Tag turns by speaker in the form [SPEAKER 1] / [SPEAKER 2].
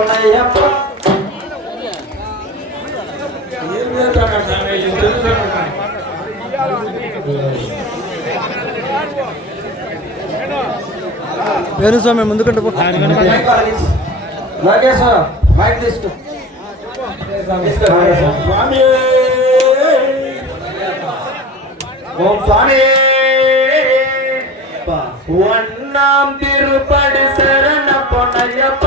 [SPEAKER 1] பொன்னையப்பா
[SPEAKER 2] వేణుస్వామి ముందుకంటే పో
[SPEAKER 1] నాగేశ్వర మైక్ తీసుకో స్వామి ఓం స్వామి ஒன்னாம் திருப்படி சரண பொன்னையப்ப